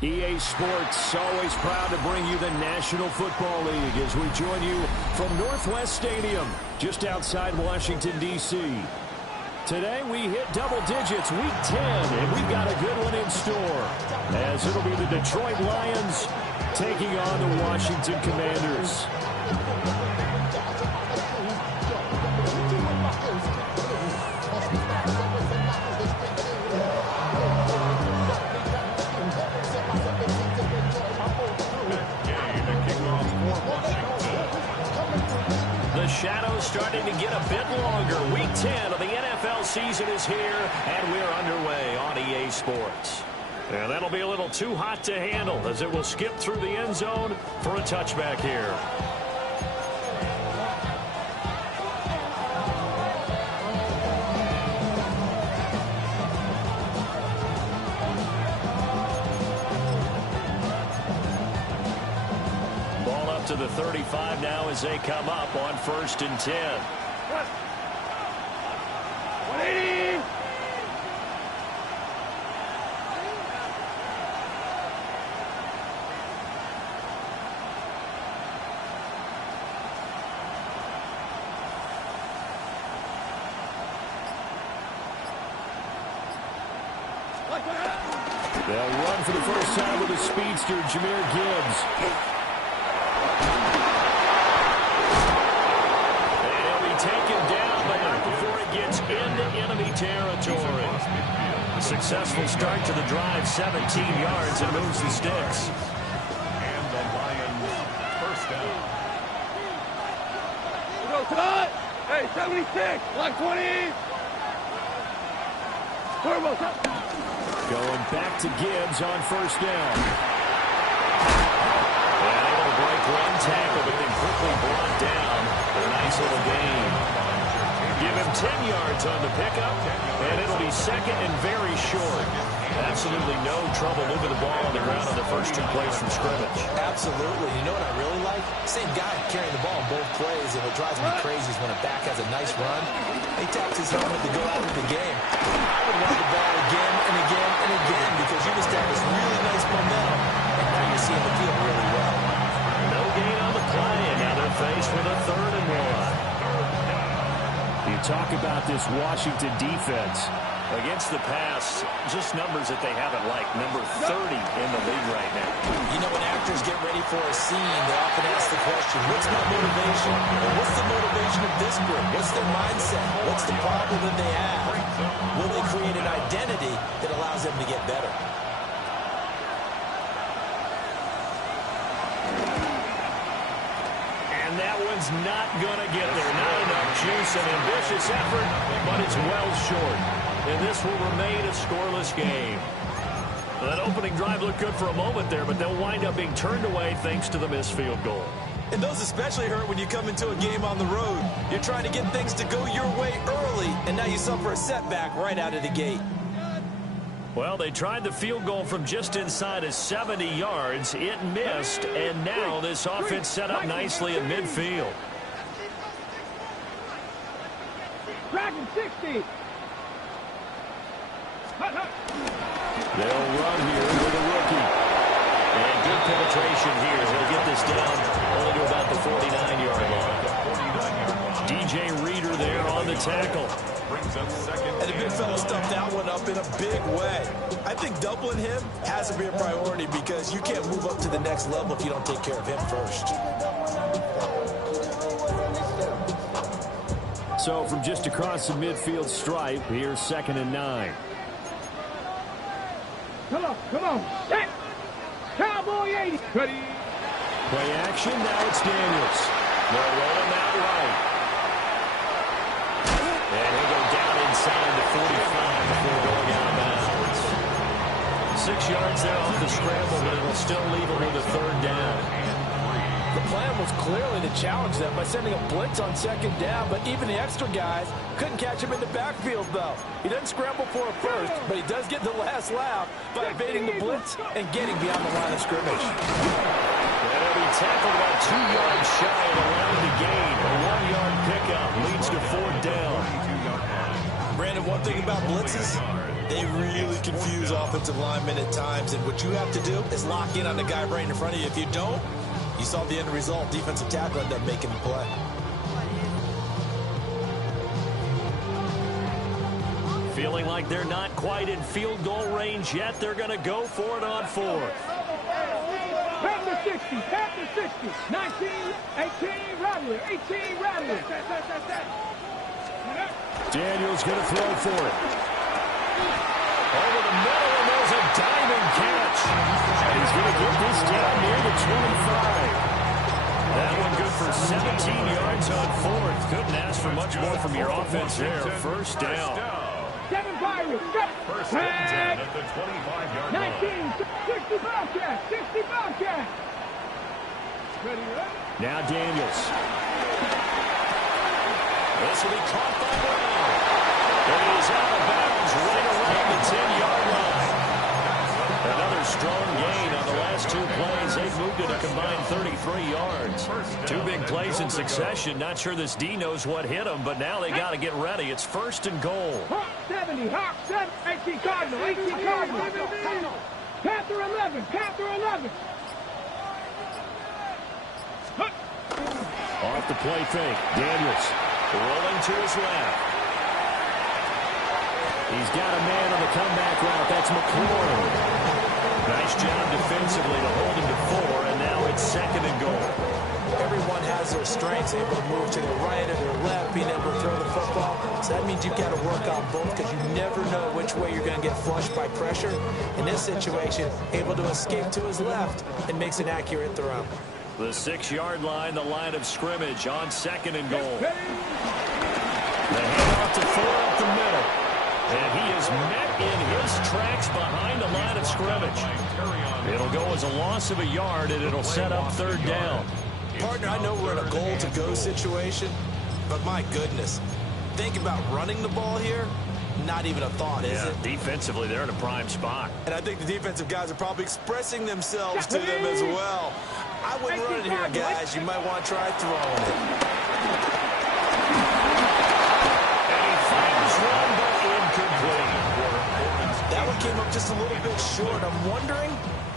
EA Sports, always proud to bring you the National Football League as we join you from Northwest Stadium, just outside Washington, D.C. Today we hit double digits, Week 10, and we've got a good one in store, as it'll be the Detroit Lions taking on the Washington Commanders. The shadows starting to get a bit longer. Week 10 of the NFL season is here, and we're underway on EA Sports. And that'll be a little too hot to handle as it will skip through the end zone for a touchback here. Ball up to the 35 now as they come up on 1st and 10. 180! They'll run for the first time with the speedster, Jahmyr Gibbs. And he'll be taken down, but not before it gets into enemy territory. A successful start to the drive, 17 yards, and moves the sticks. And the Lions first down. Go, cut! Hey, 76! Block 20! Turbo, Going back to Gibbs on 1st down. And able to break one tackle, but then quickly brought down for a nice little gain. Give him 10 yards on the pickup, and it'll be second and very short. Absolutely no trouble moving the ball on the ground on the first 2 plays from scrimmage. Absolutely. You know what I really like? Same guy carrying the ball on both plays, and what drives me crazy is when a back has a nice run, he taps his helmet to go out of the game. I would run the ball again and again and again because you establish really nice momentum, and now you're seeing the field really well. No gain on the play, and now they're faced with a 3rd and 1. You talk about this Washington defense. Against the pass, just numbers that they haven't liked. Number 30 in the league right now. You know, when actors get ready for a scene, they often ask the question, what's my motivation? Or what's the motivation of this group? What's their mindset? What's the problem that they have? Will they create an identity that allows them to get better? And that one's not going to get there. Not enough juice, an ambitious effort, but it's well short. And this will remain a scoreless game. That opening drive looked good for a moment there, but they'll wind up being turned away thanks to the missed field goal. And those especially hurt when you come into a game on the road. You're trying to get things to go your way early, and now you suffer a setback right out of the gate. Well, they tried the field goal from just inside of 70 yards. It missed, and now this offense set up nicely at midfield. Dragon 60! They'll run here with a rookie. And good penetration here as they'll get this down only to about the 49-yard line. DJ Reader there on the tackle. And the big fella stuffed that one up in a big way. I think doubling him has to be a priority because you can't move up to the next level if you don't take care of him first. So from just across the midfield stripe, here's 2nd and 9. Come on, set! Cowboy 80! Ready? Play action, now it's Daniels. They'll roll him out right. And he'll go down inside the 45 before going out of bounds. 6 yards there off the scramble, but it'll still leave him with a 3rd down. The plan was clearly to challenge them by sending a blitz on 2nd down, but even the extra guys couldn't catch him in the backfield, though. He doesn't scramble for a first, but he does get the last laugh by evading the blitz and getting beyond the line of scrimmage. And he'll be tackled about 2 yards shy of allowing the gain. A 1-yard pickup leads to 4th down. Brandon, One thing about blitzes, they really confuse offensive linemen at times, and what you have to do is lock in on the guy right in front of you. If you don't, you saw the end result. Defensive tackle ended up making the play. Feeling like they're not quite in field goal range yet. They're going to go for it on fourth. Panther 60, Panther 60, 19, 18, Rattler, 18, Rattler. Daniels going to throw for it. Over the middle, and there's a diving catch. And he's going to get this down near the 25. That one good for 17 yards on fourth. Couldn't ask for much more from your offense there. First down. 7 Pirates, First and 10 at the 25-yard line. 19, 60 Bobcats, 60 Bobcats. Now Daniels. This will be caught by Brown. And he's out of bounds right around the 10-yard line. Another strong gain on the last two plays. They've moved it a combined 33 yards. Two big plays in succession. Not sure this D knows what hit them, but now they got to get ready. It's first and goal. Hawk 70, Hawk 7, 18 Cardinal, 18 Cardinal. Panther 11, Panther 11. Off the play fake. Daniels rolling to his left. He's got a man on the comeback route. That's McLaurin. Nice job defensively to hold him to 4, and now it's second and goal. Everyone has their strengths, able to move to their right or their left, being able to throw the football. So that means you've got to work on both because you never know which way you're going to get flushed by pressure. In this situation, able to escape to his left and makes an accurate throw. The 6-yard line, the line of scrimmage on second and goal. The handoff to 4 up the middle. And he is met in his tracks behind the line of scrimmage. It'll go as a loss of a yard, and it'll set up third down. Partner, I know we're in a goal-to-go situation, but my goodness, think about running the ball here. Not even a thought, is it? Defensively, they're in a prime spot. And I think the defensive guys are probably expressing themselves to them as well. I wouldn't run it here, guys. You might want to try throwing it. And he fires one, but incomplete. That one came up just a little bit short. I'm wondering,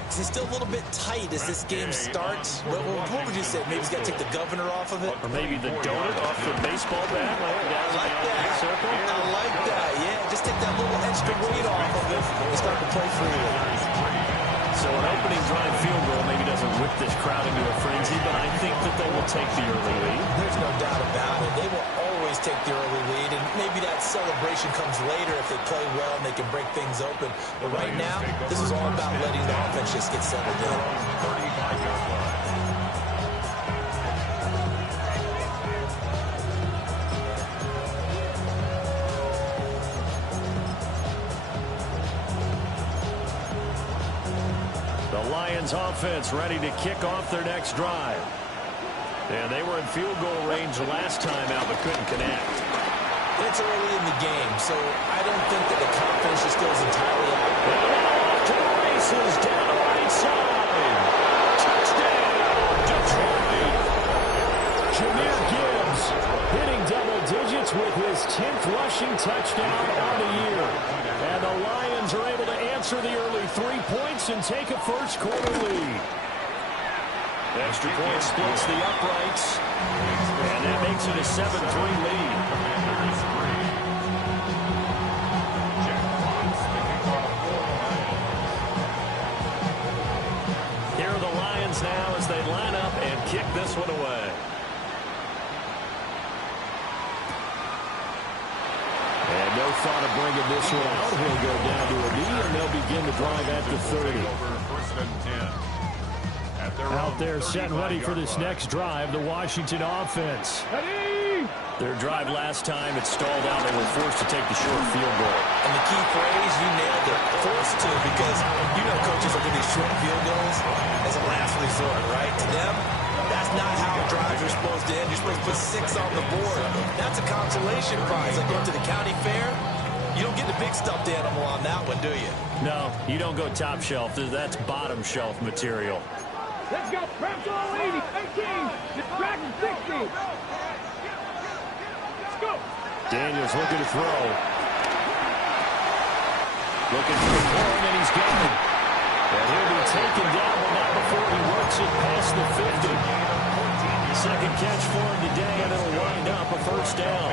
is he still a little bit tight as this game starts? What would you say? Maybe he's got to take the governor off of it? Or maybe the donut off the baseball bat. I like that. I like that. Yeah, just take that little extra weight off of it and start to play freely. So an opening drive field goal maybe doesn't whip this crowd into a frenzy, but I think that they will take the early lead. There's no doubt about it. They will always take the early lead, and maybe that celebration comes later if they play well and they can break things open. But right now, this is all about letting the offense just get settled in. 35-yard line. Lions offense ready to kick off their next drive. And they were in field goal range last time out, but couldn't connect. It's early in the game, so I don't think that the confidence just goes entirely out. Off to the races down the right side. Touchdown, Detroit. Jahmyr Gibbs hitting double digits with his 10th rushing touchdown on the year. And the Lions are able to answer the early 3 points and take a first-quarter lead. Extra point splits the uprights, and that makes it a 7-3 lead. Here are the Lions now as they line up and kick this one away. And no thought of bringing this one out. He'll go down to a knee, and they'll begin the drive at the 30. First and 10. Out there set and ready for this next drive, the Washington offense. Their drive last time, it stalled out. They were forced to take the short field goal. And the key phrase, you nailed it, forced to, because you know coaches look at these short field goals as a last resort, right? To them, that's not how drives are supposed to end. You're supposed to put 6 on the board. That's a consolation prize. Like going to the county fair, you don't get the big stuffed animal on that one, do you? No, you don't go top shelf. That's bottom shelf material. Let's go. Bronco 80, 18, Dragon 60. Let's go. Daniels looking to throw. Looking for the corner, and he's got it. And he'll be taken down, but not before he works it past the 50. Second catch for him today, and it'll wind up a first down.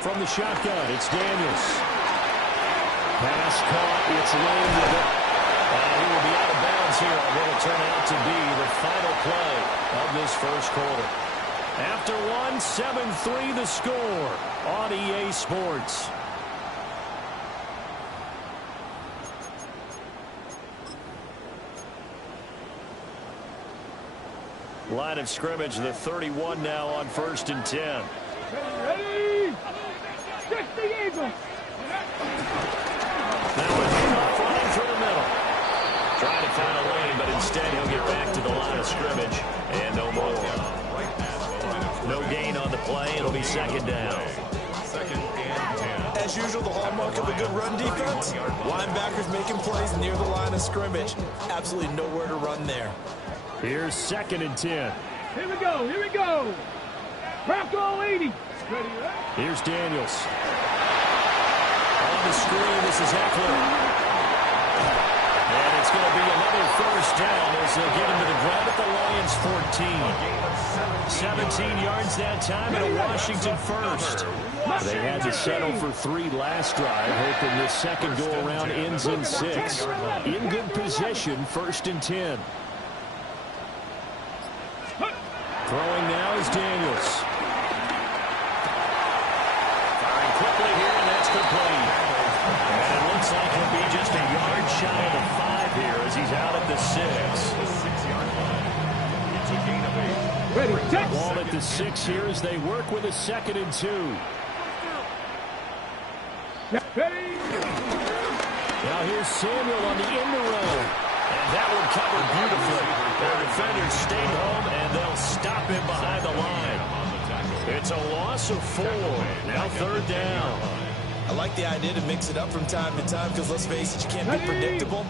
From the shotgun, it's Daniels. Pass caught, it's Lane with it. And he will be out of bounds here on what will turn out to be the final play of this first quarter. After one, 7-3 the score on EA Sports. Line of scrimmage, the 31 now on 1st and 10. Ready? Stick the Eagles. Now a handoff running for the middle. Trying to find a lane, but instead he'll get back to the line of scrimmage. And no more. No gain on the play. It'll be second down. As usual, the hallmark of a good run defense. Linebackers making plays near the line of scrimmage. Absolutely nowhere to run there. Here's 2nd and 10. Here we go. Here we go. Bronco 80. Here's Daniels. On the screen, this is Eckler. And it's going to be another first down as they'll get him to the ground at the Lions 14. 17 yards that time and a Washington first. They had to settle for 3 last drive, hoping this second go-around ends in 6. In good position, 1st and 10. Throwing now is Daniels. Firing quickly here, and that's complete. And it looks like he'll be just a yard shy of the 5 here as he's out at the 6. Ready, set. Ball at the 6 here as they work with a 2nd and 2. Ready. Now here's Samuel on the end around. And that one covered beautifully. Their defenders stayed home, and they'll stop him behind the line. It's a loss of 4. Now 3rd down. I like the idea to mix it up from time to time because, let's face it, you can't be predictable.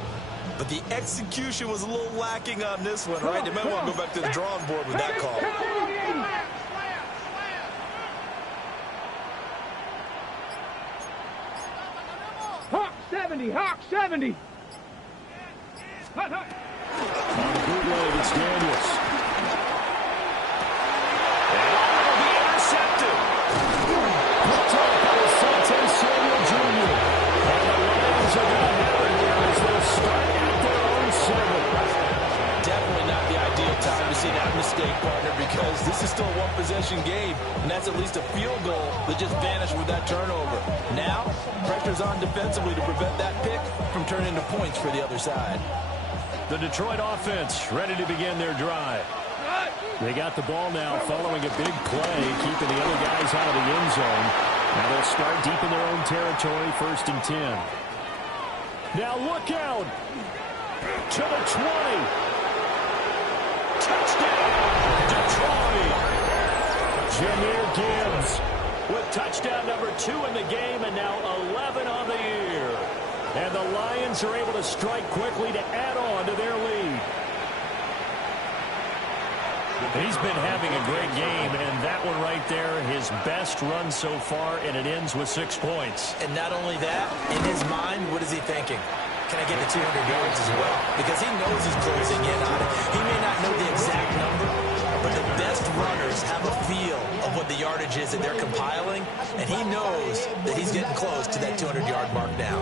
But the execution was a little lacking on this one, right? They might want to go back to the drawing board with that call. Hawk 70. Hawk 70. On the bootleg, it's Daniels. And it'll be intercepted. Picked up by Asante Samuel Jr. And the Lions are going to have it here as they'll start at their own 7. Definitely not the ideal time to see that mistake, partner, because this is still a one-possession game, and that's at least a field goal that just vanished with that turnover. Now, pressure's on defensively to prevent that pick from turning into points for the other side. The Detroit offense ready to begin their drive. They got the ball now following a big play, keeping the other guys out of the end zone. Now they'll start deep in their own territory, 1st and 10. Now look out to the 20. Touchdown, Detroit. Jahmyr Gibbs with touchdown number 2 in the game and now 11 on the year. And the Lions are able to strike quickly to add on to their lead. He's been having a great game, and that one right there, his best run so far, and it ends with 6 points. And not only that, in his mind, what is he thinking? Can I get to 200 yards as well? Because he knows he's closing in on it. He may not know the exact number, but the best runners have a feel of what the yardage is that they're compiling, and he knows that he's getting close to that 200-yard mark now.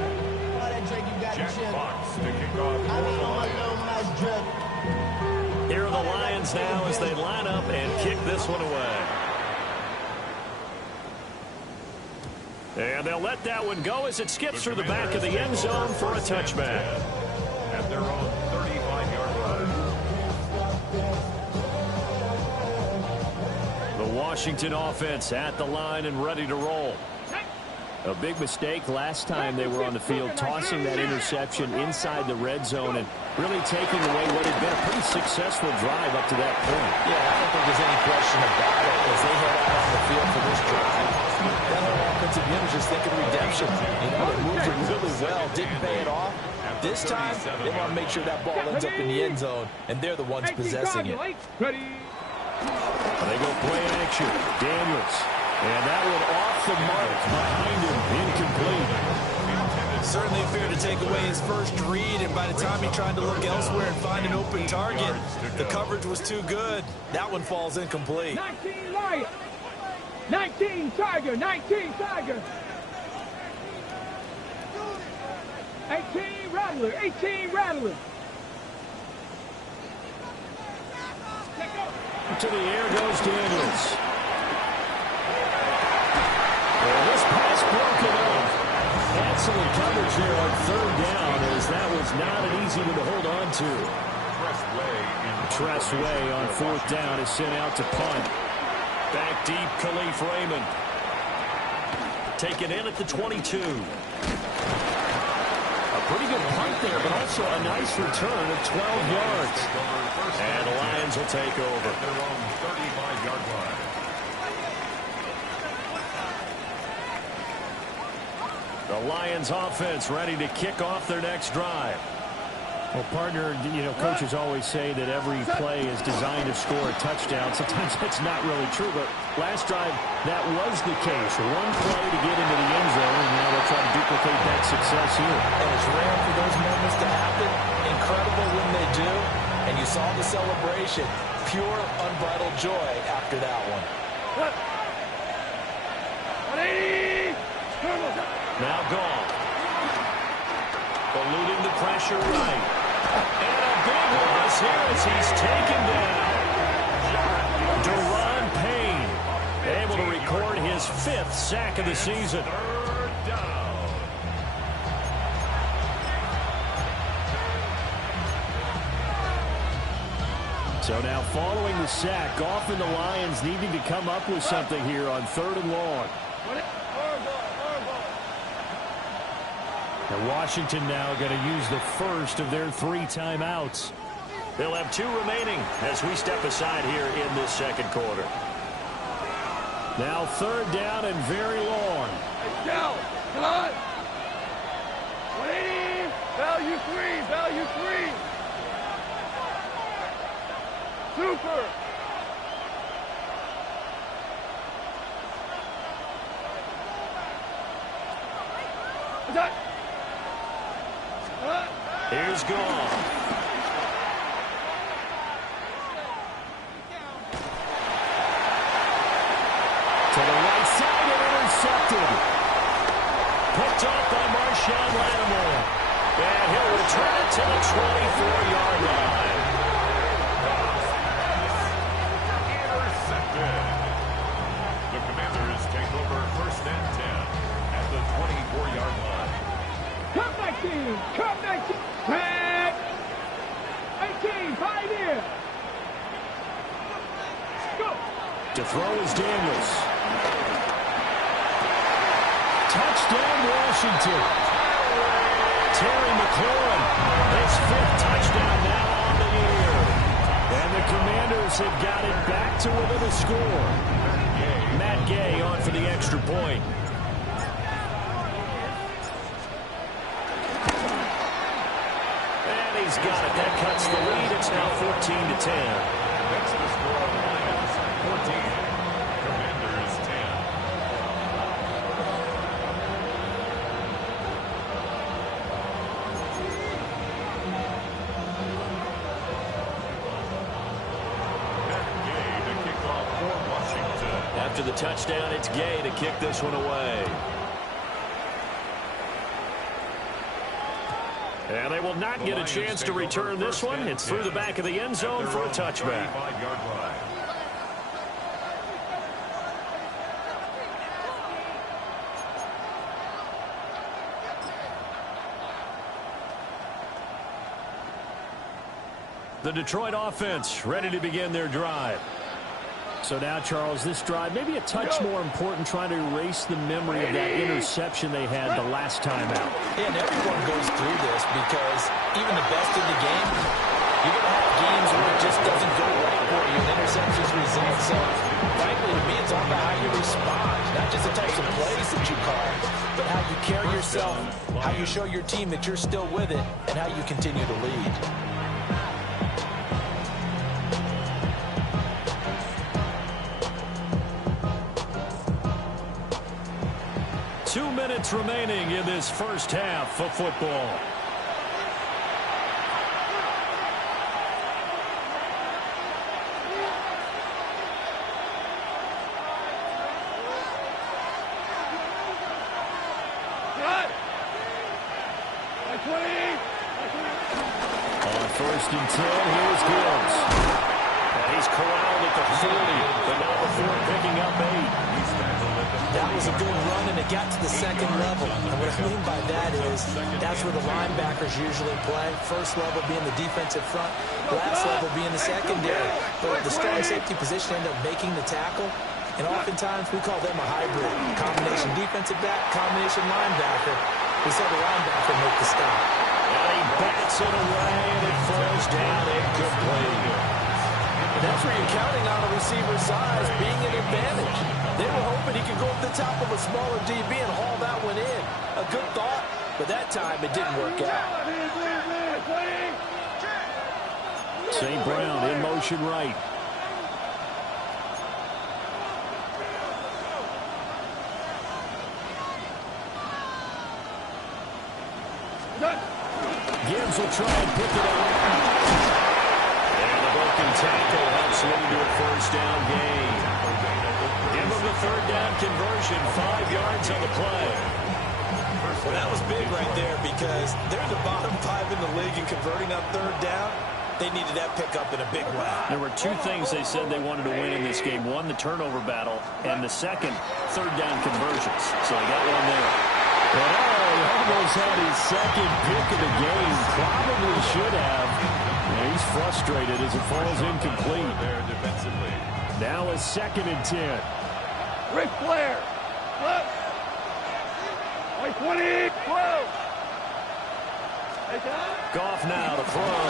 Jack Fox to kick off for the Lions. Here are the Lions now as they line up and kick this one away. And they'll let that one go as it skips through the back of the end zone for a touchback. At their own 35-yard line. The Washington offense at the line and ready to roll. A big mistake last time they were on the field, tossing that interception inside the red zone and really taking away what had been a pretty successful drive up to that point. Yeah, I don't think there's any question about it as they head out on the field for this drive. That whole offensive unit is just thinking redemption. You know, they moved it really well, didn't pay it off. This time, they want to make sure that ball ends up in the end zone, and they're the ones possessing it. Ready. They go play action. Daniels. And that one off the mark behind him. Incomplete. Certainly appeared to take away his first read, and by the time he tried to look elsewhere and find an open target, the coverage was too good. That one falls incomplete. 19 Lion. 19 Tiger. 19 Tiger. 18 Rattler. 18 Rattler. To the air goes Daniels. And this pass broken up. Excellent coverage there on third down, as that was not an easy one to hold on to. Tressway on fourth down is sent out to punt. Back deep, Khalif Raymond. Taken in at the 22. A pretty good punt there, but also a nice return of 12 yards. And the Lions will take over. Their own 35-yard line. The Lions offense ready to kick off their next drive. Well, partner, coaches always say that every play is designed to score a touchdown. Sometimes that's not really true, but last drive, that was the case. One play to get into the end zone, and now they'll try to duplicate that success here. And it's rare for those moments to happen. Incredible when they do. And you saw the celebration. Pure, unbridled joy after that one. Now gone. Eluding the pressure right. And a big loss here as he's taken down. Deron Payne able to record his 5th sack of the season. So now following the sack, often the Lions needing to come up with something here on 3rd and long. And Washington now going to use the first of their 3 timeouts. They'll have 2 remaining as we step aside here in this second quarter. Now 3rd down and very long. Go! Come on! 20! Value 3! Value 3! Super! Here's gone. To the right side and intercepted. Picked off by Marshawn Lattimore. And he'll return it to the 24-yard line. Intercepted. The Commanders take over 1st and 10 at the 24-yard line. Come 19! Come 19! Back! 18! Pioneer! Go! To throw is Daniels. Touchdown, Washington. Terry McLaurin, his 5th touchdown now on the year. And the Commanders have got it back to within a score. Matt Gay on for the extra point. And he's got it. That cuts the lead. It's now 14-10. That's the score of Lions 14. Commanders 10. Gay to kick off for Washington. After the touchdown, it's Gay to kick this one away. And they will not get a chance to return this one. It's through the back of the end zone for a touchback. 35-yard line. The Detroit offense ready to begin their drive. So now, Charles, this drive maybe a touch more important, trying to erase the memory of that interception they had the last time out. Yeah, and everyone goes through this because even the best in the game, you're going to have games where it just doesn't go right for you, and interceptions result. So, frankly, to me, it's all about how you respond, not just the types of plays that you call, but how you carry yourself, how you show your team that you're still with it, and how you continue to lead. 2 minutes remaining in this first half of football. On 1st and 10, here's Gibbs. He's corralled at the 40, but not before picking up 8. That was a good run, and it got to the second level. And what I mean by that is that's where the linebackers usually play. First level being the defensive front, last level being the secondary. But the strong safety position ended up making the tackle, and oftentimes we call them a hybrid. Combination defensive back, combination linebacker. We saw the linebacker make the stop. And he bats it away, and it falls down incomplete. And that's where you're counting on a receiver's size being an advantage. They were hoping he could go up the top of a smaller DB and haul that one in. A good thought, but that time it didn't work out. St. Brown in motion right. Gibbs will try and pick it up. And the broken tackle helps lead to a first down gain. Give them the 3rd down conversion, 5 yards on the play. Well, that was big right there because they're the bottom 5 in the league in converting on 3rd down. They needed that pickup in a big way. There were 2 things they said they wanted to win in this game. One, the turnover battle, and the second, 3rd down conversions. So they got one there. But he almost had his 2nd pick of the game. Probably should have. And he's frustrated as it falls incomplete. There defensively. Now a 2nd and 10. Ric Flair. Left. Like 20. 12. Goff now to throw.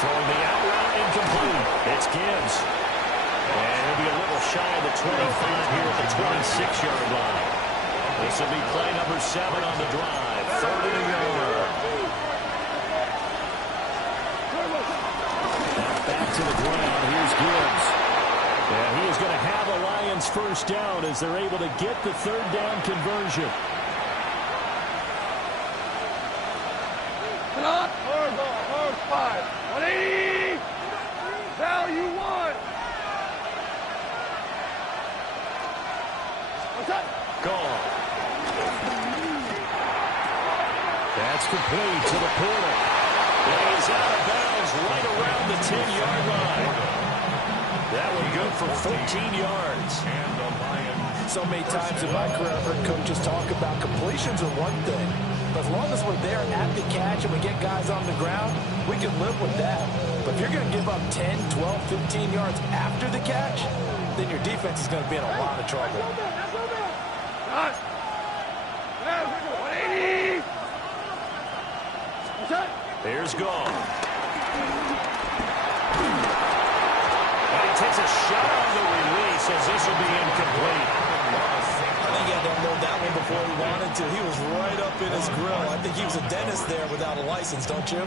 Throwing the out route incomplete. It's Gibbs. And he'll be a little shy of the 25 here at the 26-yard line. This will be play number 7 on the drive. 3rd and a yard. Now back to the ground. Here's Gibbs. And he is going to have a Lions first down as they're able to get the 3rd down conversion. First 5. 180. Value 1. What's up? Gone. That's complete to the Porter. And he's out of bounds right around the 10-yard line. That one good for 14 yards. And the Lions. So many times in my career, I've heard coaches talk about completions are one thing. But as long as we're there at the catch and we get guys on the ground, we can live with that. But if you're going to give up 10, 12, 15 yards after the catch, then your defense is going to be in a lot of trouble. 180. Here's Gone. And he takes a shot on the release as this will be incomplete. I think he had to unload that one before he wanted to. He was right up in his grill. I think he was a dentist there without a license, don't you?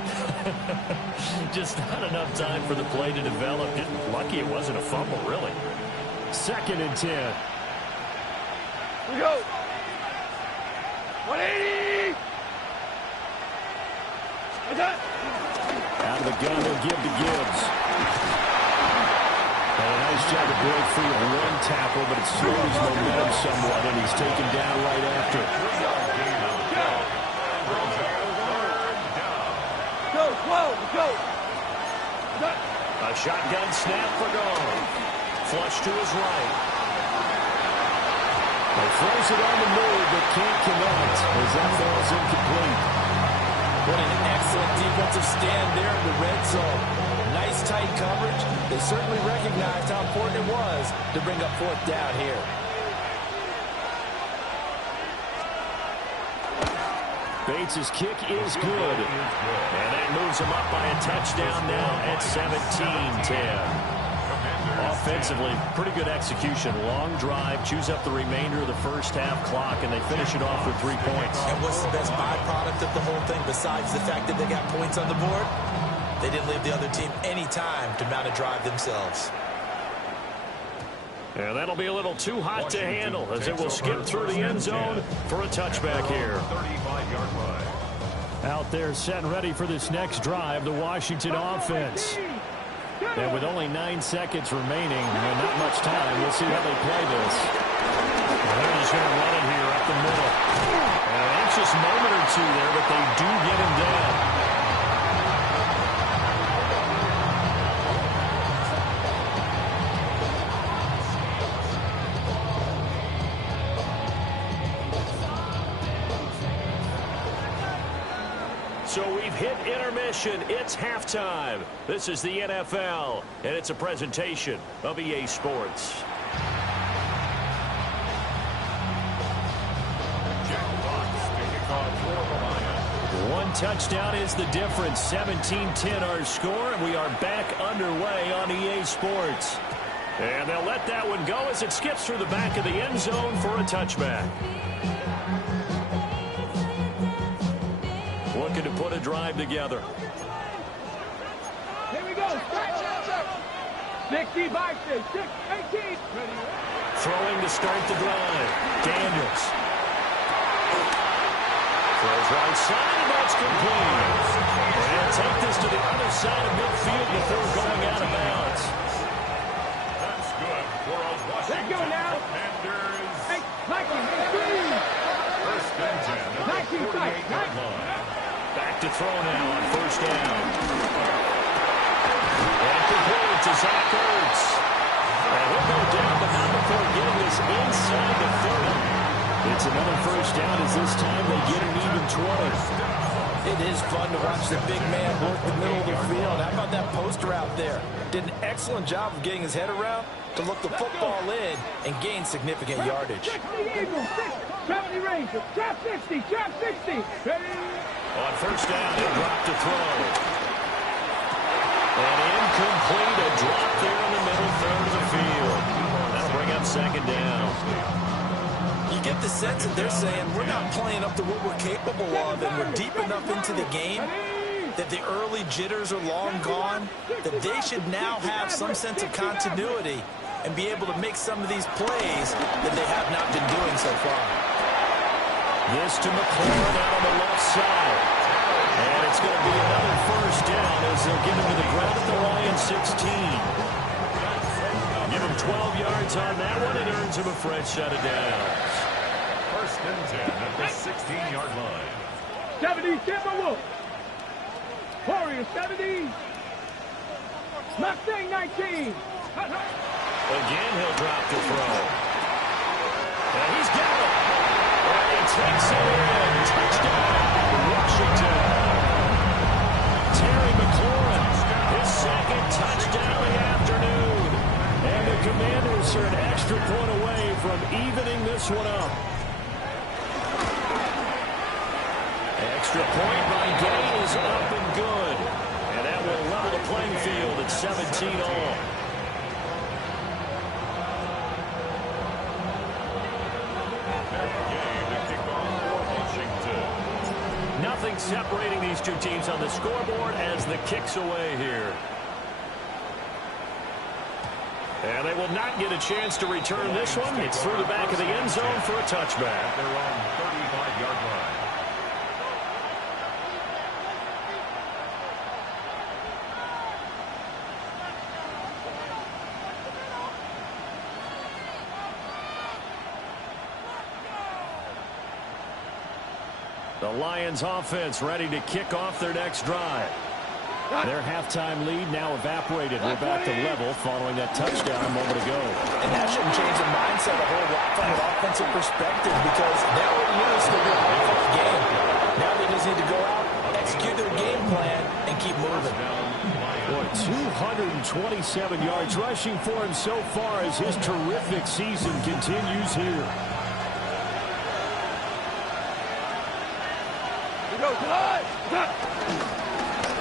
Just not enough time for the play to develop. Just lucky it wasn't a fumble, really. 2nd and 10. Here we go. 180. Out of the gun, they'll give to Gibbs. And a nice job to break free of 1 tackle, but it slowed his momentum somewhat, and he's taken down right after. Go, 12, go. A shotgun snap for Gone. Flush to his right. He throws it on the move, but can't connect as that falls incomplete. What an excellent defensive stand there in the red zone. Nice tight coverage. They certainly recognized how important it was to bring up 4th down here. Bates' kick is good. And that moves him up by a touchdown now at 17-10. Offensively, pretty good execution. Long drive, chews up the remainder of the first half clock, and they finish it off with 3 points. And what's the best byproduct of the whole thing besides the fact that they got points on the board? They didn't leave the other team any time to mount a drive themselves. And that'll be a little too hot to handle as it will skip through the end zone for a touchback here. 35-yard line. Out there set and ready for this next drive, the Washington offense. And with only 9 seconds remaining and not much time, we'll see how they play this. And they're just going to run it here up the middle. An anxious moment or two there, but they do get him down. So we've hit intermission. It's halftime. This is the NFL, and it's a presentation of EA Sports. Jack Fox to kick off for the Lions. One touchdown is the difference. 17-10 our score, and we are back underway on EA Sports. And they'll let that one go as it skips through the back of the end zone for a touchback. Looking to put a drive together. Here we go. 60 by 6, 18. Throwing to start the drive. Daniels. Throws right side, and that's complete. And take this to the other side of midfield before going out of bounds. That's good for a Washington Let's go now. Commanders. Hey, Mikey, First and 10 at the 48-yard line. Back to throw now on first down. And complete to Zach Ertz. And he'll go down, but not before getting this inside the 30. It's another first down as this time they get an even 20. It is fun to watch the big man work the middle of the field. How about that post route there? Did an excellent job of getting his head around to look the football in and gain significant yardage. 60 Eagles, 70 Rangers, trap 60, trap 60. Ready? On first down, they drop to throw. And incomplete, a drop there in the middle third of the field. That'll bring up second down. You get the sense that they're saying we're not playing up to what we're capable of, and we're deep enough into the game that the early jitters are long gone, that they should now have some sense of continuity and be able to make some of these plays that they have not been doing so far. This to McLaurin out on the left side. And it's going to be another first down as they'll get him to the ground at the Lions 16. Give him 12 yards on that one. It earns him a fresh set of downs. First and 10 at the 16-yard line. 70 Timberwolves. Warriors 70. Mustang 19. Again, he'll drop to throw. And he's got it. And he takes it in. Touchdown, Washington. Terry McLaurin, his second touchdown of the afternoon. And the Commanders are an extra point away from evening this one up. Extra point by Gay is up and good. And that will level the playing field at 17 all. Nothing separating these two teams on the scoreboard as the kick's away here. And they will not get a chance to return this one. It's through the back of the end zone for a touchback. Their own 35-yard line. The Lions offense ready to kick off their next drive. Their halftime lead now evaporated. We're back to level following that touchdown a moment ago. And that shouldn't change the mindset a whole lot from an offensive perspective, because they already knew this would be a high-fought game. Now they just need to go out, execute their game plan, and keep moving. Boy, 227 yards rushing for him so far as his terrific season continues here.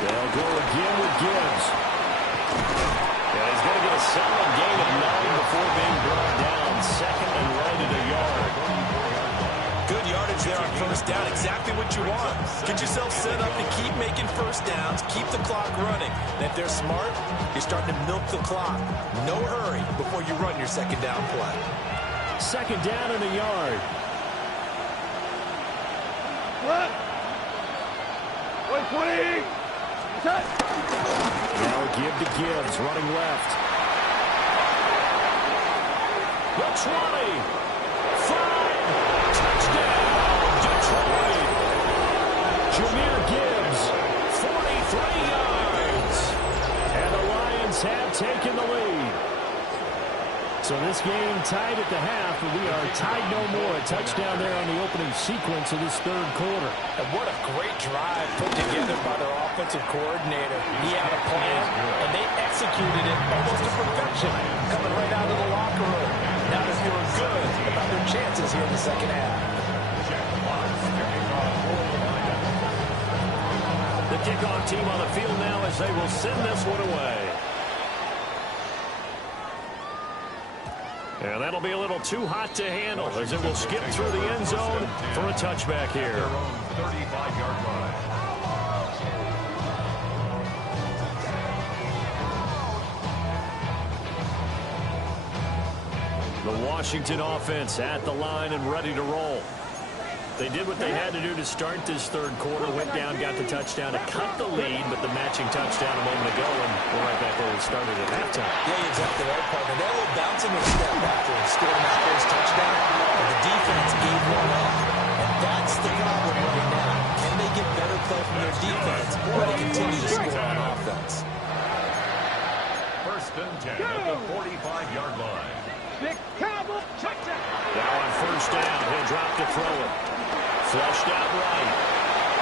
They'll go again with Gibbs. Yeah, he's going to get a solid gain of 9 before being brought down. Second and right at a yard. Good yardage coverage there on first down. Exactly what you want. Get yourself set up to keep making first downs, keep the clock running. And if they're smart, you're starting to milk the clock. No hurry before you run your second down play. Second down and a yard. What? 20. Touch. Now give to Gibbs, running left. The 20. 5. Touchdown, Detroit. Jahmyr Gibbs, 43 yards. And the Lions have taken the lead. So this game tied at the half, but we are tied no more. A touchdown there on the opening sequence of this third quarter. And what a great drive put together by their offensive coordinator. He had a plan, and they executed it almost to perfection, coming right out of the locker room. Now they're feeling good about their chances here in the second half. The kickoff team on the field now as they will send this one away. And that'll be a little too hot to handle as it will skip through the end zone for a touchback here. Their own 35-yard line. The Washington offense at the line and ready to roll. They did what they had to do to start this third quarter, went down, got the touchdown to cut the lead, but the matching touchdown a moment ago, and we're right back where we started at halftime. Yeah, you're exactly right, partner. They're a little bouncing their step after scoring that first touchdown, but the defense gave one up, and that's the problem right now. Can they get better play from their defense, or they continue to score on offense? First and 10 at the 45-yard line. Big Cowboy touchdown. Now on first down, he'll drop to throw it. Flushed out right.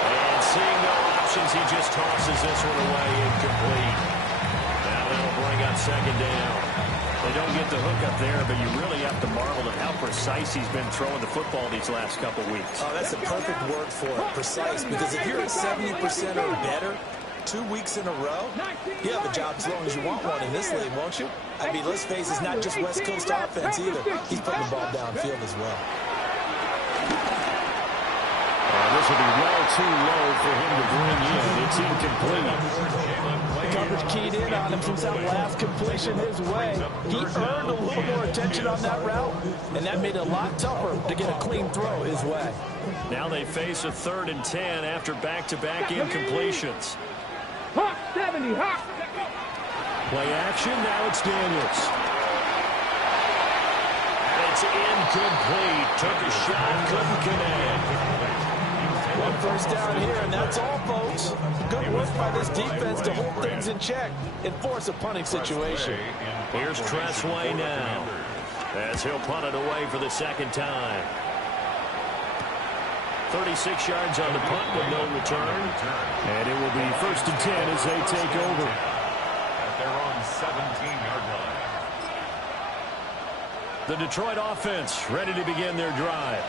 And seeing no options, he just tosses this one away, incomplete. Now that'll bring up second down. They don't get the hook up there, but you really have to marvel at how precise he's been throwing the football these last couple weeks. Oh, that's the perfect word for it, precise, because if you're at 70% or better 2 weeks in a row, you have a job as long as you want one in this league, won't you? I mean, let's face it, it's not just West Coast offense either. He's putting the ball downfield as well. This will be well too low for him to bring in. It's incomplete. The coverage keyed in on him since that last completion his way. He earned a little more attention on that route, and that made it a lot tougher to get a clean throw his way. Now they face a 3rd and 10 after back-to-back incompletions. Hawk 70, Hawk. Play action, now it's Daniels. And it's incomplete. Took a shot, couldn't connect. One first down here, and that's all, folks. Good work by this defense to hold things in check and force a punting situation. Here's Tressway now, as he'll punt it away for the second time. 36 yards on the punt with no return. And it will be 1st and 10 as they take over. At their own 17-yard line. The Detroit offense ready to begin their drive.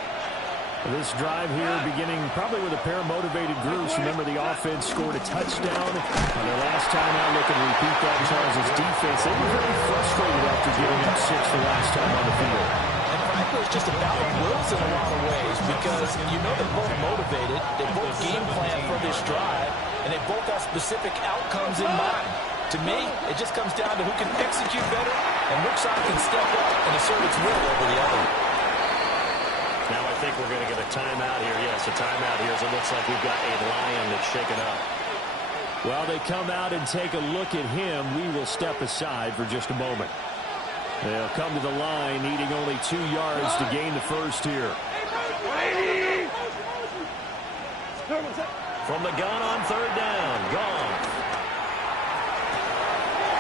This drive here beginning probably with a pair of motivated groups. Remember, the offense scored a touchdown on their last time out. Looking to repeat that in Charles' defense. They were very frustrated after giving up 6 the last time on the field. And frankly, it's just a battle of wills in a lot of ways because you know they're both motivated. They both game plan for this drive, and they both have specific outcomes in mind. To me, it just comes down to who can execute better and which side can step up and assert its will over the other. Now I think we're going to get a timeout here. Yes, a timeout here as it looks like we've got a Lion that's shaken up. While they come out and take a look at him, we will step aside for just a moment. They'll come to the line, needing only 2 yards to gain the first here. From the gun on 3rd down, gone.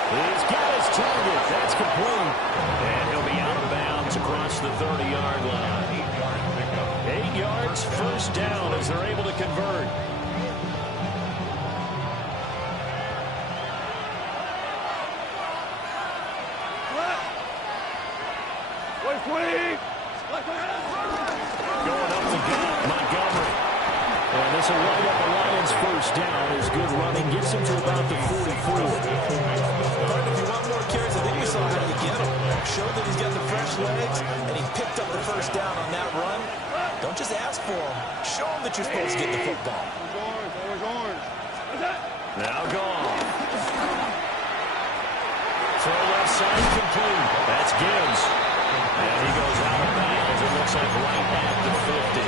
He's got his target. That's complete. And he'll be out of bounds across the 30-yard line. 8 yards, first down as they're able to convert. Going up the gut, Montgomery. And this will wind up the Lions' first down as good running gets him to about the 44. If you want more carries, I think we saw how you get him. Showed that he's got the fresh legs, and he picked up the first down on that run. Don't just ask for them. Show them that you're supposed to get the football. Now Goff. Throw left side complete. That's Gibbs. And he goes out of bounds. It looks like right at the 50.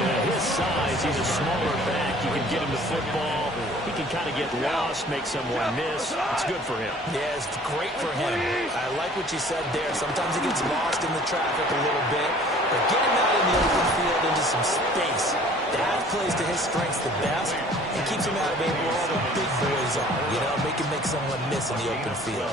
At his size, he's a smaller back. You can get him the football. He can kind of get lost, make someone miss. It's good for him. Yeah, it's great for him. I like what you said there. Sometimes he gets lost in the traffic a little bit. But get him out in the open field into some space. That plays to his strengths the best and keeps him out of it where all the big boys are. You know, make someone miss in the open field.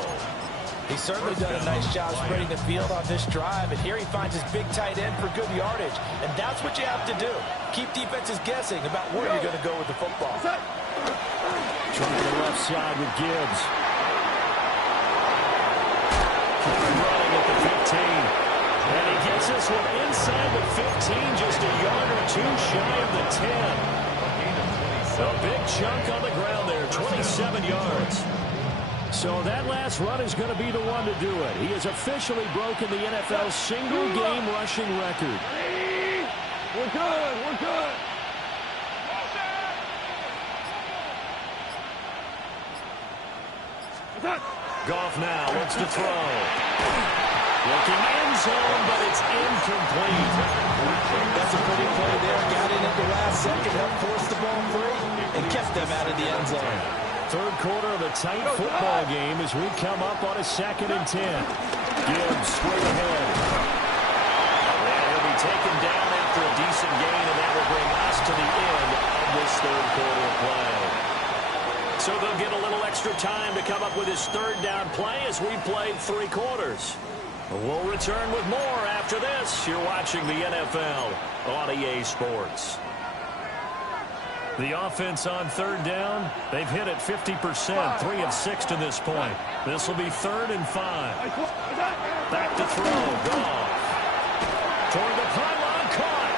He's certainly done a nice job spreading the field on this drive, and here he finds his big tight end for good yardage. And that's what you have to do. Keep defenses guessing about where you're going to go with the football. Trying to the left side with Gibbs. Running at the 15. And he gets this one inside the 15, just a yard or two shy of the 10. A big chunk on the ground there, 27 yards. So that last run is going to be the one to do it. He has officially broken the NFL single-game rushing record. We're good. We're good. Goff now looks to throw. Looking end zone, but it's incomplete. That's a pretty play there. Got in at the last second, helped force the ball free, and kept them out of the end zone. Third quarter of a tight football game as we come up on a 2nd and 10. Gibbs straight ahead. And he'll be taken down after a decent gain, and that will bring us to the end of this third quarter of play. So they'll get a little extra time to come up with his third down play as we played 3 quarters. We'll return with more after this. You're watching the NFL on EA Sports. The offense on third down, they've hit it 50%, 3 of 6 to this point. This will be 3rd and 5. Back to throw, Goff. Toward the pylon, caught.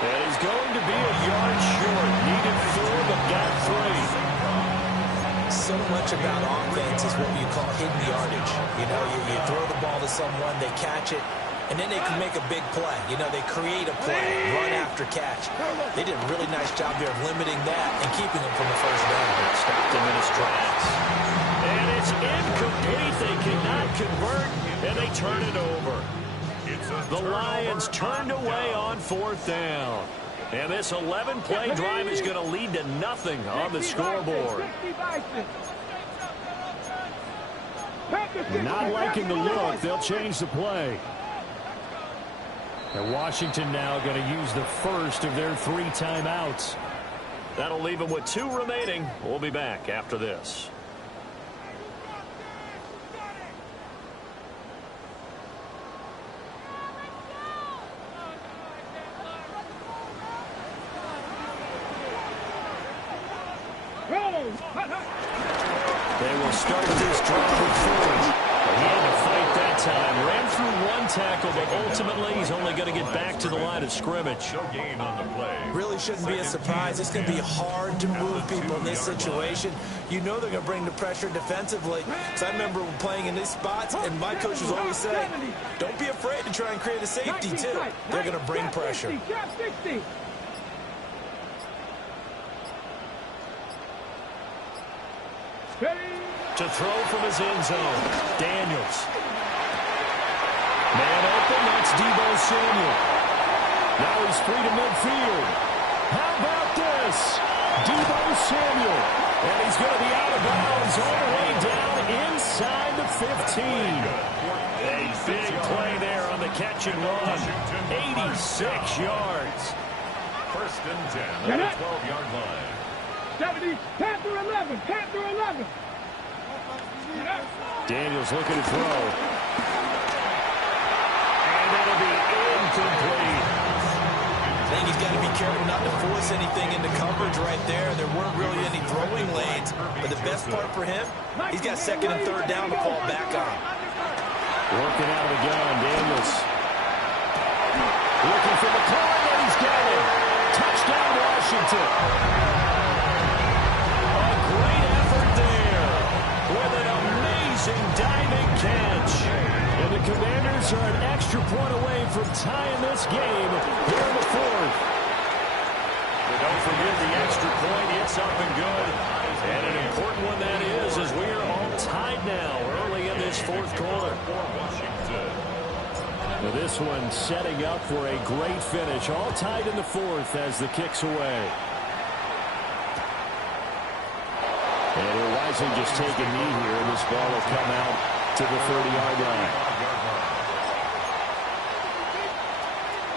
And he's going to be a yard short. Needed 4, but got 3. So much about offense is what you call hidden yardage. You know, you throw the ball to someone, they catch it, and then they can make a big play. You know, they create a play, run after catch. They did a really nice job there of limiting that and keeping them from the first down. Stopped him in his tracks. And it's incomplete. They cannot convert, and they turn it over. The Lions turned away on 4th down. And this 11-play drive is going to lead to nothing on the scoreboard. Not liking the look. They'll change the play. And Washington now going to use the first of their 3 timeouts. That'll leave them with 2 remaining. We'll be back after this. They will start this drive with 4. He had to fight that time. Ran through 1 tackle, but ultimately he's only going to get back to the line of scrimmage. No gain on the play. Really shouldn't be a surprise. It's going to be hard to move people in this situation. You know they're going to bring the pressure defensively. So I remember playing in these spots, and my coaches always say, don't be afraid to try and create a safety, too. They're going to bring pressure. To throw from his end zone, Daniels. Man open, that's Deebo Samuel. Now he's free to midfield. How about this? Deebo Samuel. And he's going to be out of bounds all the way down inside the 15. A big play there on the catch and run. 86 yards. 1st and 10 at the 12-yard line. 70, Panther 11, Panther 11. Daniels looking to throw. And it'll be incomplete. I think he's got to be careful not to force anything into coverage right there. There weren't really any throwing lanes. But the best part for him, he's got 2nd and 3rd down to fall back on. Working out of the gun, Daniels. Looking for McCoy, and he's got it. Touchdown, Washington. A great effort there with an amazing diving catch. And the Commanders are an extra point away from tying this game here in the fourth. But don't forget the extra point. It's up and good. And an important one that is, as we are all tied now early in this fourth quarter. Now this one setting up for a great finish. All tied in the fourth as the kick's away. And he'll wisely just take a knee here, and this ball will come out to the 30-yard line.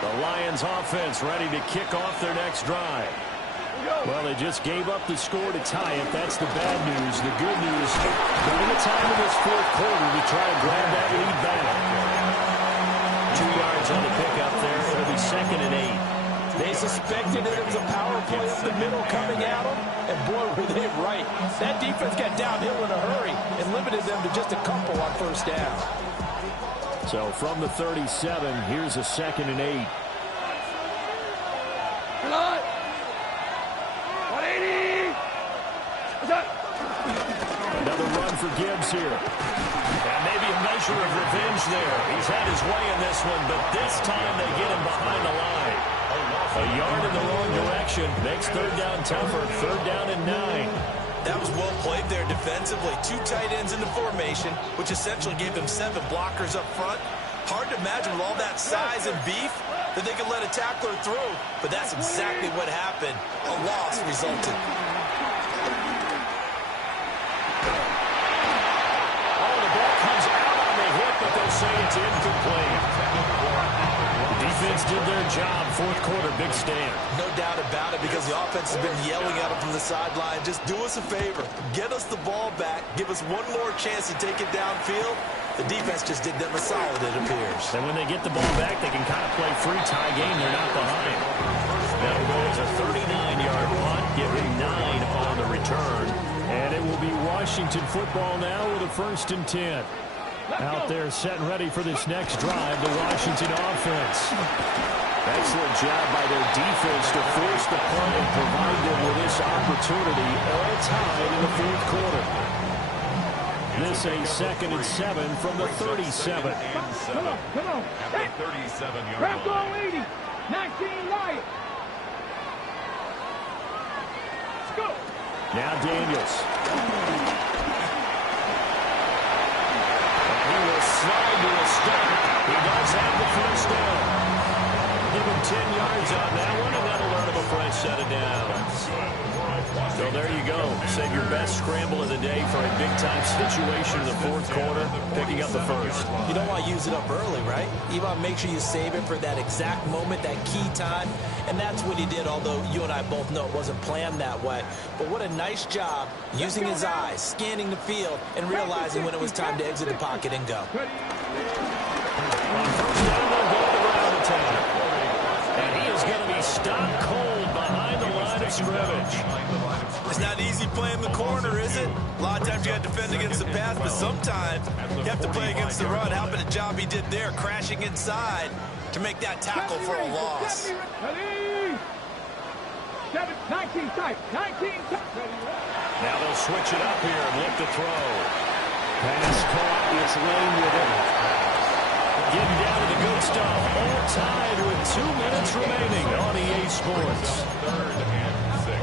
The Lions offense ready to kick off their next drive. Well, they just gave up the score to tie it. That's the bad news. The good news, going to time in this fourth quarter to try to grab that lead back. 2 yards on the pickup there. It'll be 2nd and 8. They suspected that it was a power play up the middle coming at them, and boy, were they right. That defense got downhill in a hurry and limited them to just a couple on first down. So from the 37, here's a 2nd and 8. 180. Another run for Gibbs here. And maybe a measure of revenge there. He's had his way in this one, but this time they get him behind the line. A yard in the wrong direction makes third down tougher. Third down and 9. That was well played there defensively. 2 tight ends in the formation, which essentially gave them 7 blockers up front. Hard to imagine with all that size and beef that they could let a tackler through, but that's exactly what happened. A loss resulted. Oh, the ball comes out on the hit, but they'll say it's incomplete. Defense did their job. Fourth quarter, big stand. No doubt about it, because the offense has been yelling at them from the sideline. Just do us a favor. Get us the ball back. Give us one more chance to take it downfield. The defense just did them a solid, it appears. And when they get the ball back, they can kind of play free tie game. They're not behind. That'll go as a 39-yard punt, giving 9 on the return. And it will be Washington football now with a 1st and 10. Out there set and ready for this next drive, the Washington offense. Excellent job by their defense to force the punt and provide them with this opportunity, all tied in the fourth quarter. This a 2nd and 7 from the 37. Come on. At the 37-yard Crack line. on 80. 19 Lions. Let's go. Now Daniels. He will slide to a stop. He does have the first down. Give him 10 yards on that one, and that'll earn him a fresh set of downs. So there you go. Save your best scramble of the day for a big-time situation in the fourth quarter, picking up the first. You don't want to use it up early, right? You want to make sure you save it for that exact moment, that key time. And that's what he did, although you and I both know it wasn't planned that way. But what a nice job using his eyes, scanning the field, and realizing when it was time to exit the pocket and go. On first down, they'll go to the ground attack. And he is going to be stopped cold behind the line of scrimmage. It's not easy playing the corner, is it? A lot of times you got to defend against the pass, but sometimes you have to play against the run. How about the job he did there, crashing inside to make that tackle for a loss. 19 tight. 19 tight. Now they'll switch it up here and look to throw. Pass caught. It's Lane with it. Getting down to the good stuff. All tied with 2 minutes remaining on EA Sports. 3rd and 6.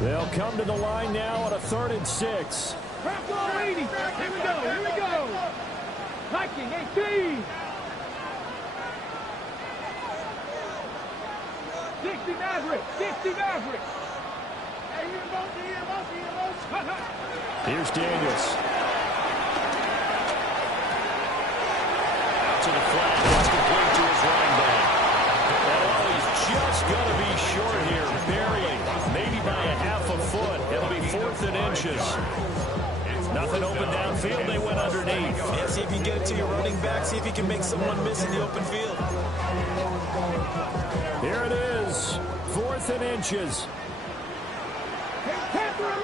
They'll come to the line now on a 3rd and 6. Crack on 80. Here we go. 19, 18. 60 Maverick. Here's Daniels. Out to the flat. It's complete to his running back. Oh, he's just going to be short here. Barely. Maybe by a half a foot. It'll be 4th and inches. Nothing open downfield. They went underneath. Yeah, see if you can get it to your running back. See if you can make someone miss in the open field. Here it is. 4th and inches. Panther 11.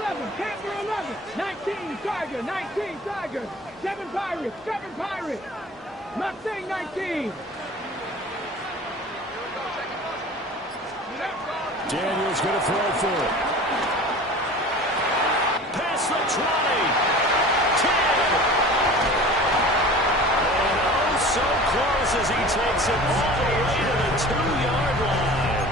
19 Tiger. 7 Pirates. Mustang 19. Daniels going to throw for it. past the 20. 10. And oh, so close as he takes it all the way to the 2-yard line.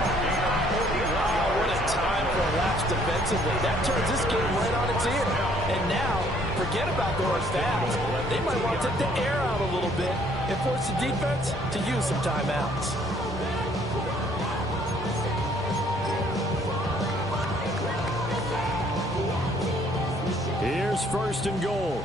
Wow, what a time for a lapse defensively. That turns this game right on its ear. And now, forget about going fast. They might want to take the air out a little bit and force the defense to use some timeouts. Here's first and goal.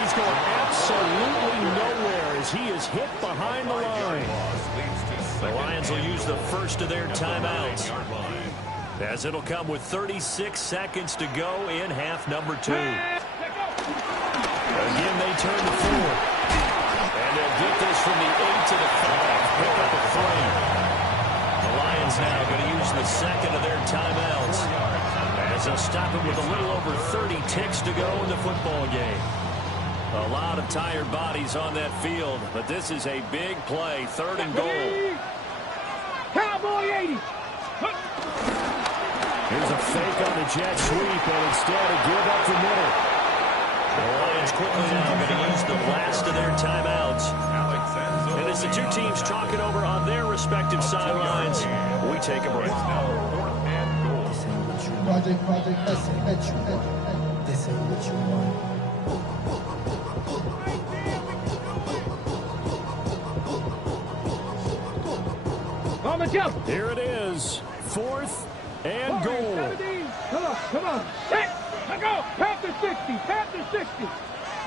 He's going absolutely nowhere as he is hit behind the line. The Lions will use the first of their timeouts, as it'll come with 36 seconds to go in half number 2. Again, they turn to 4. And they'll get this from the 8 to the 5. Pick up a 3. The Lions now going to use the second of their timeouts, as they'll stop it with a little over 30 ticks to go in the football game. A lot of tired bodies on that field, but this is a big play. 3rd and goal. Cowboy 80. Here's a fake on the jet sweep, and instead a give up the middle. The Lions quickly now going to use the last of their timeouts. And as the two teams talk it over on their respective sidelines, we take a break. Project, this ain't what you want. On the jump. Here it is, 4th and goal. 17. Come on. Set. Let go. Panther 60. Panther 60.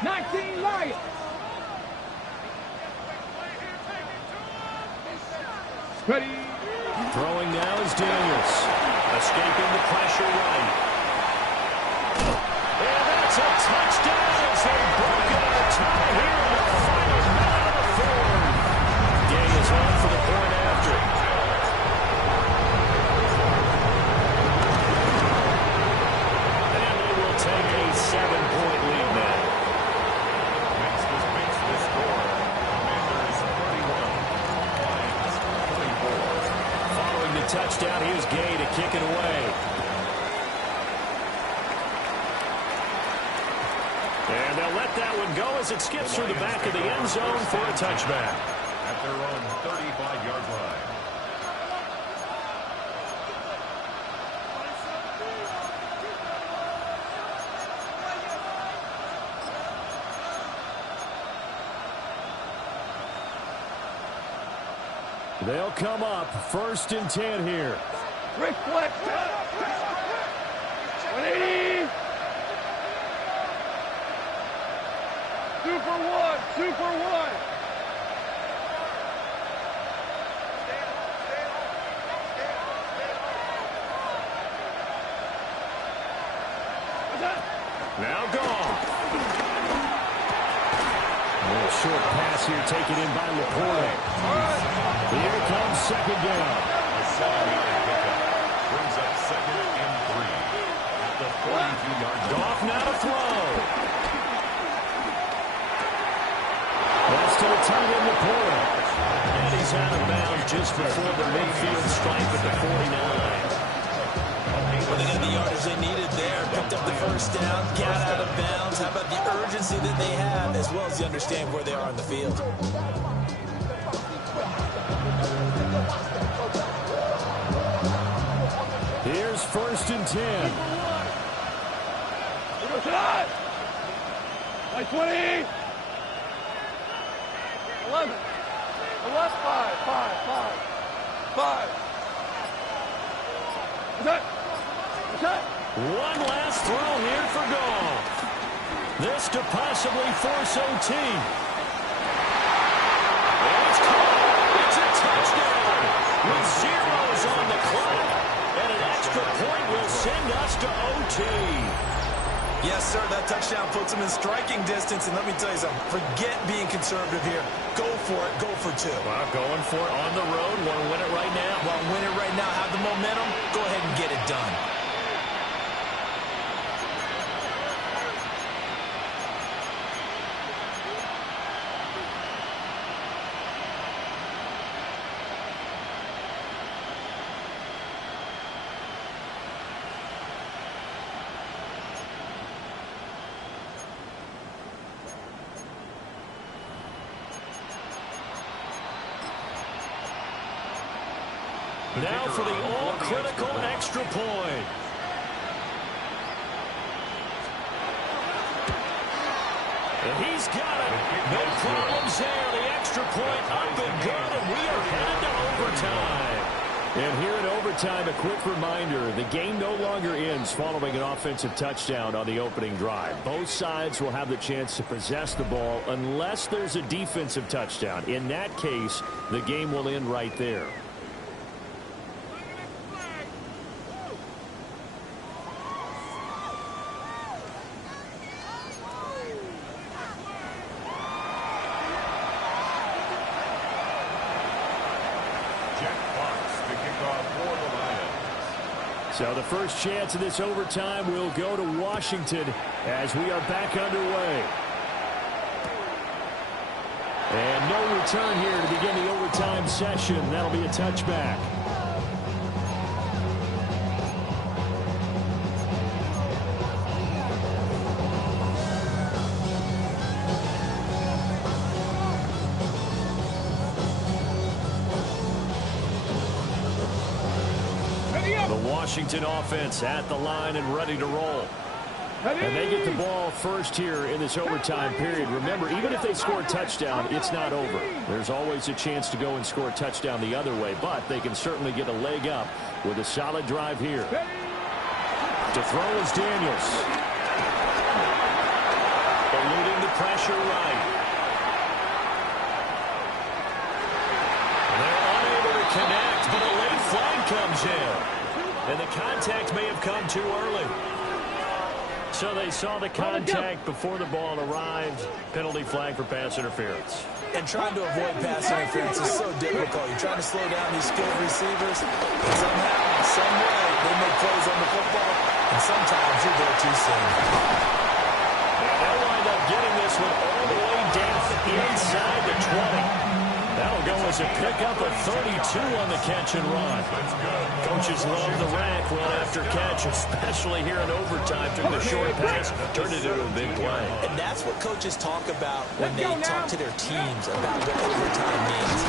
19 Lions. Ready. Throwing now is Daniels. Escaping the pressure right. And that's a touchdown as they've broken a tie here in the final minute of the 4th. Daniels on for the point after. And they will take a 7-point lead now. Makes the score. Commanders 31. Lions 24. Following the touchdown, here's Gay to kick it away. And they'll let that one go as it skips through the back of the end zone for a touchback. At their own 35-yard line. They'll come up 1st and 10 here. Reflect. 180. Super 1. Super 1. Now gone. A little short pass here taken in by Laporte. Here comes 2nd down. A 7-yard pickup brings up 2nd and 3 at the 42-yard line. Goff now to throw. That's to the tight end, Laporte. And he's out of bounds just before the midfield stripe at the 49. Well, they got the yardage they needed there. Picked up the first down, got out of bounds. How about the urgency that they have, as well as you understand where they are on the field? Here's 1st and 10. By 20. 11. 5. 5. One last throw here for Goff. This to possibly force OT. And it's caught. It's a touchdown. With zeros on the clock. And an extra point will send us to OT. Yes, sir, that touchdown puts them in striking distance. And let me tell you something, forget being conservative here. Go for it. Go for 2. Well, going for it on the road. Want to win it right now. Want to win it right now, have the momentum, go ahead and get it done. Now for the all-critical extra point. And he's got it. No problems there. The extra point up and good, and we are headed to overtime. And here in overtime, a quick reminder, the game no longer ends following an offensive touchdown on the opening drive. Both sides will have the chance to possess the ball unless there's a defensive touchdown. In that case, the game will end right there. So the first chance of this overtime will go to Washington as we are back underway. And no return here to begin the overtime session. That'll be a touchback. Washington offense at the line and ready to roll. And they get the ball first here in this overtime period. Remember, even if they score a touchdown, it's not over. There's always a chance to go and score a touchdown the other way, but they can certainly get a leg up with a solid drive here. To throw is Daniels. Eluding the pressure right. They're unable to connect, but a late flag comes in. And the contact may have come too early. So they saw the contact before the ball arrived. Penalty flag for pass interference. And trying to avoid pass interference is so difficult. You're trying to slow down these skilled receivers. And somehow, some way, they make plays on the football. And sometimes you're there too soon. And they'll wind up getting this one all the way down inside the 20. That'll go as a pickup of 32 on the catch and run. Coaches love the rack run after catch, especially here in overtime. Took the short pass, turned it into a big play. And that's what coaches talk about when they talk to their teams about what overtime means.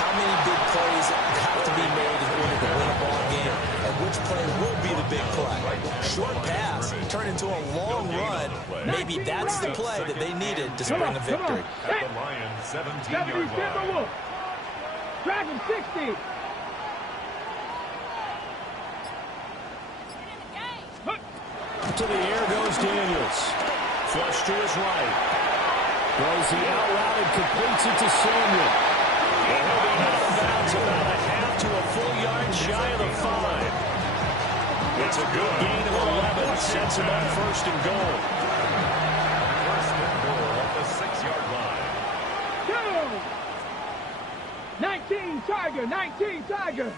How many big plays have to be made in order to win a ball game, and which play will be the big play. Short pass turned into a long run. Maybe that's the play that they needed to spring a victory. At the Lions 17-yard line. Dragon 60. To the air goes Daniels. Flush to his right. Throws the out route and completes it to Samuel. And he'll be out of bounds about a half to a full yard shy of the 5. It's a good gain of 11. Sets him up first and goal. First and goal at the 6-yard line. 19 Tiger, 19 Tiger.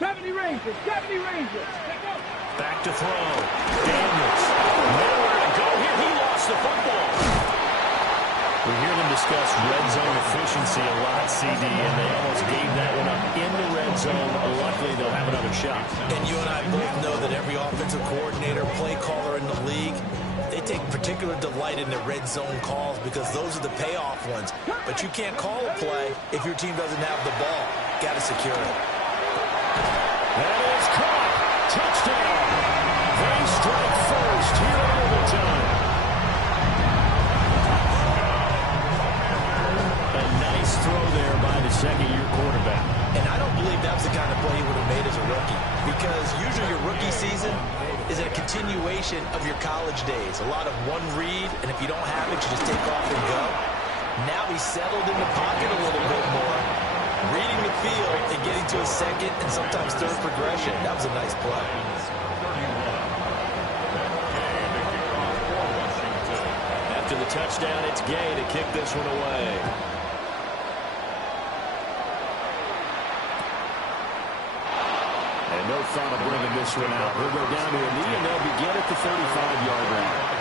70 Rangers, 70 Rangers. Back to throw. Daniels. Nowhere to go here. He lost the football. We hear them discuss red zone efficiency a lot, CD, and they almost gave that one up in the red zone. Luckily, they'll have another shot. And you and I both know that every offensive coordinator, play caller in the league, they take particular delight in the red zone calls because those are the payoff ones. But you can't call a play if your team doesn't have the ball. Got to secure it. That is caught. Touchdown. They strike first here in overtime. A nice throw there by the second-year quarterback. And I don't believe that was the kind of play he would have made as a rookie, because usually your rookie season is a continuation of your college days. A lot of one read, and if you don't have it, you just take off and go. Now he's settled in the pocket a little bit more, reading the field and getting to a second and sometimes third progression. That was a nice play. After the touchdown, it's Gay to kick this one away. And no thought of bringing this one out. He'll go down to a knee, and they'll begin at the 35-yard line.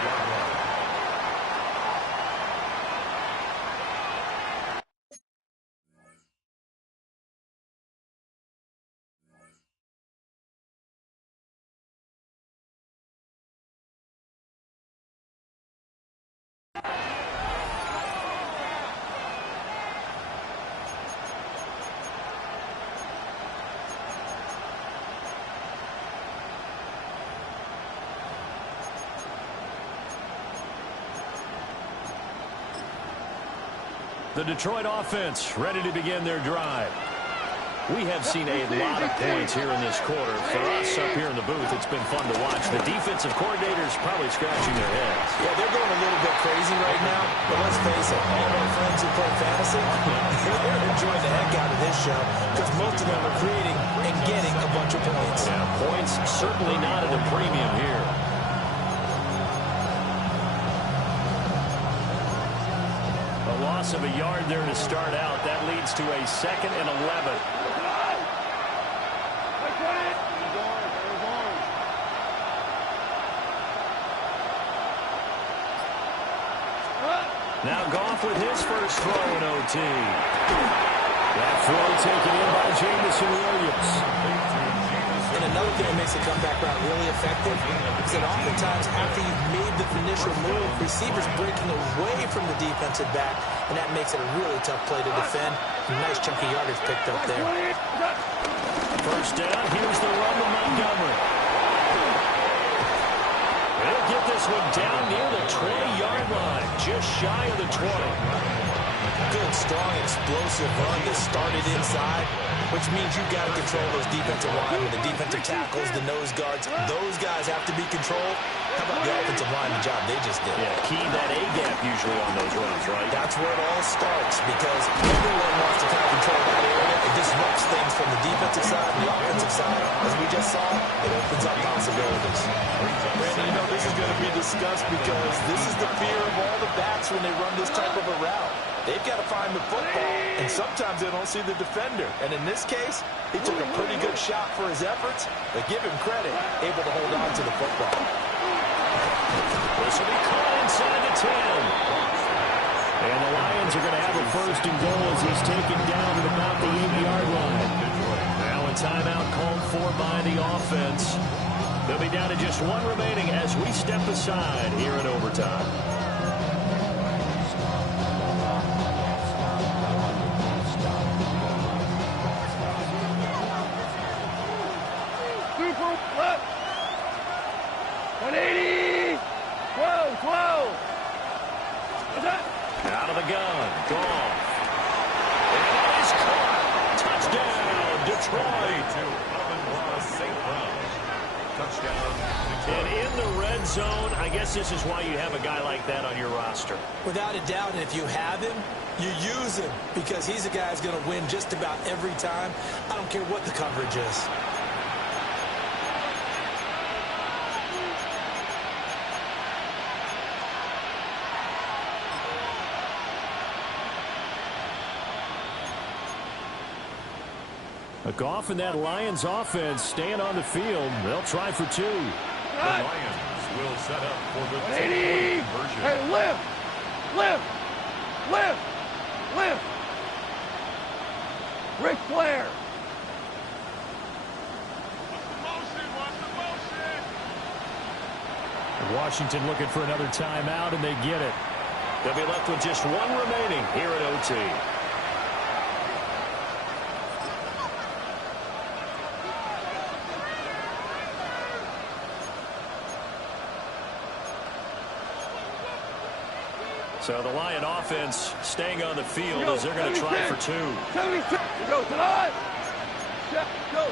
The Detroit offense ready to begin their drive. We have seen a lot of points here in this quarter. For us up here in the booth, it's been fun to watch. The defensive coordinators probably scratching their heads. Yeah, they're going a little bit crazy right now. But let's face it, all of our friends who play fantasy, they're enjoying the heck out of this show because most of them are creating and getting a bunch of points. Yeah, points certainly not at a premium here. A loss of a yard there to start out. That leads to a 2nd and 11. Now Goff with his first throw in OT. That throw taken in by Jameson Williams. And another thing that makes the comeback route really effective is that oftentimes after you've made the initial move, receivers breaking away from the defensive back, and that makes it a really tough play to defend. Nice chunky yardage picked up there. First down, here's the run to Montgomery. They'll get this one down near the 20-yard line, just shy of the 20. Good, strong, explosive run that started inside, which means you've got to control those defensive linemen, the defensive tackles, the nose guards. Those guys have to be controlled. How about the offensive line, the job they just did? Yeah, key that A-gap usually on those runs, right? That's where it all starts because everyone wants to kind of control that area. It disrupts things from the defensive side and the offensive side. As we just saw, it opens up possibilities. Brandon, you know this is going to be discussed because this is the fear of all the backs when they run this type of a route. They've got to find the football, and sometimes they don't see the defender. And in this case, he took a pretty good shot for his efforts, but give him credit, able to hold on to the football. This will be caught inside the 10. And the Lions are going to have a 1st and goal as he's taken down at about the 8-yard line. Now a timeout called for by the offense. They'll be down to just 1 remaining as we step aside here in overtime. Super left. 180. Whoa. What's that? Out of the gun. Gone. And it is caught. Touchdown, Detroit. Touchdown. And in the red zone, I guess this is why you have a guy like that on your roster. Without a doubt, and if you have him, you use him because he's a guy who's going to win just about every time. I don't care what the coverage is. Goff and that Lions offense staying on the field. They'll try for 2. The Lions will set up for the 180. conversion. Hey, lift. Ric Flair. Washington looking for another timeout, and they get it. They'll be left with just 1 remaining here at OT. So the Lion offense staying on the field as they're going to try for 2. 72. Go tonight. Go.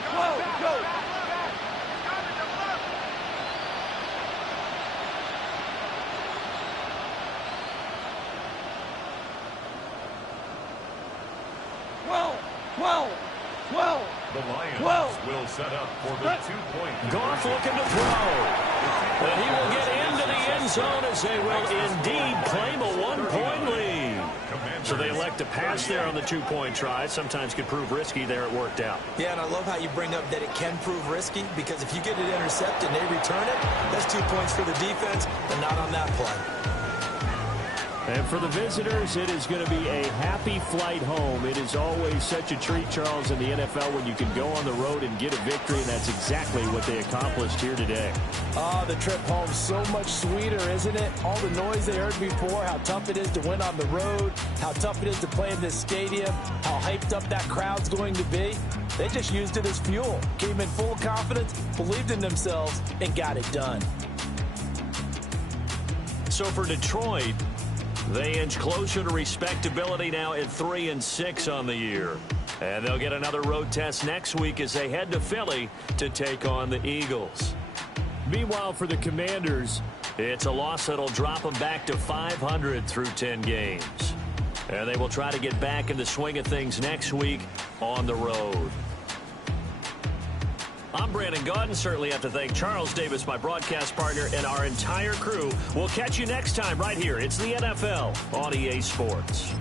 The Lions will set up for the 2-point Goff conversion. looking to throw. And he will get into the end zone as they will indeed claim a 1-point lead. So they elect to pass there on the 2-point try. Sometimes could prove risky. There it worked out. Yeah, and I love how you bring up that it can prove risky because if you get it intercepted and they return it, that's 2 points for the defense, but not on that play. And for the visitors, it is going to be a happy flight home. It is always such a treat, Charles, in the NFL when you can go on the road and get a victory, and that's exactly what they accomplished here today. Oh, the trip home so much sweeter, isn't it? All the noise they heard before, how tough it is to win on the road, how tough it is to play in this stadium, how hyped up that crowd's going to be. They just used it as fuel, came in full of confidence, believed in themselves, and got it done. So for Detroit, They inch closer to respectability now at 3-6 on the year. And they'll get another road test next week as they head to Philly to take on the Eagles. Meanwhile, for the Commanders, it's a loss that'll drop them back to 500 through 10 games. And they will try to get back in the swing of things next week on the road. I'm Brandon Gaudin. Certainly have to thank Charles Davis, my broadcast partner, and our entire crew. We'll catch you next time right here. It's the NFL on EA Sports.